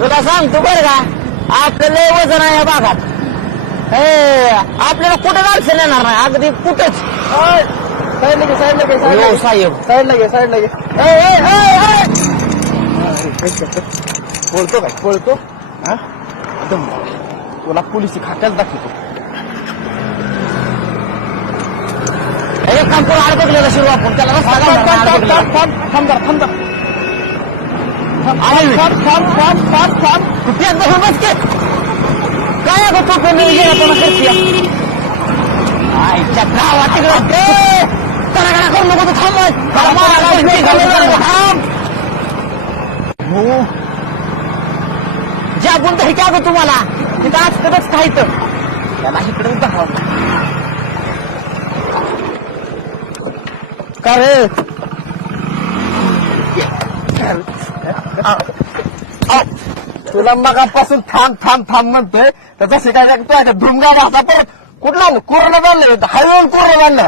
तुला सांगतो बरं का आपलं लय वजन आहे या भागात. आपल्याला कुठं अडचण येणार नाही अगदी कुठंच. साईडला घे साईडला घे हो साहेब. साईडला घे साईडला घे. बोलतो काय बोलतो हा दम तुला पोलिसी खात्यात दाखवतो. एक काम करू अडकलेला शिरू आपण त्याला रस्ता काय अगं तो कोणी आईच्या गावात करा करू नको तू थांब. ज्या गुंत हे काय तुम्हाला तिथं असतच खायचं त्याला इकडे दाखवा. का रे तुला मगापासून थांब थांब थांब म्हणतोय त्याचा शिकायचा धुमगा घासा परत कुठला कोरोना बांधलं हायवेवर कोरोना बांधलं.